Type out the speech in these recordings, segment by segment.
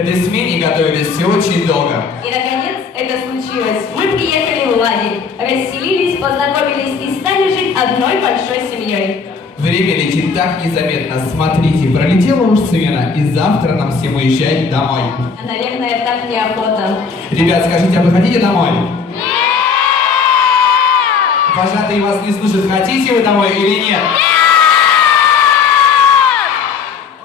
этой смене готовились очень долго. И, наконец, это случилось. Мы приехали в лагерь, расселились, познакомились и стали жить одной большой семьей. Время летит так незаметно. Смотрите, пролетела уж смена, и завтра нам всем уезжать домой. А, наверное, так неохота. Ребят, скажите, а вы хотите домой? Вожатые вас не слышат, хотите вы домой или нет?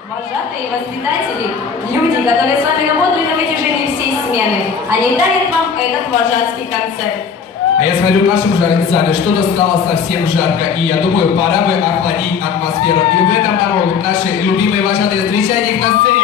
Вожатые и воспитатели, люди, которые с вами работали на протяжении всей смены, они дарят вам этот вожатский концерт. А я смотрю, в нашем жарком зале что-то стало совсем жарко, и я думаю, пора бы охладить атмосферу. И в этом помогут наши любимые вожатые. Встречайте их на сцене.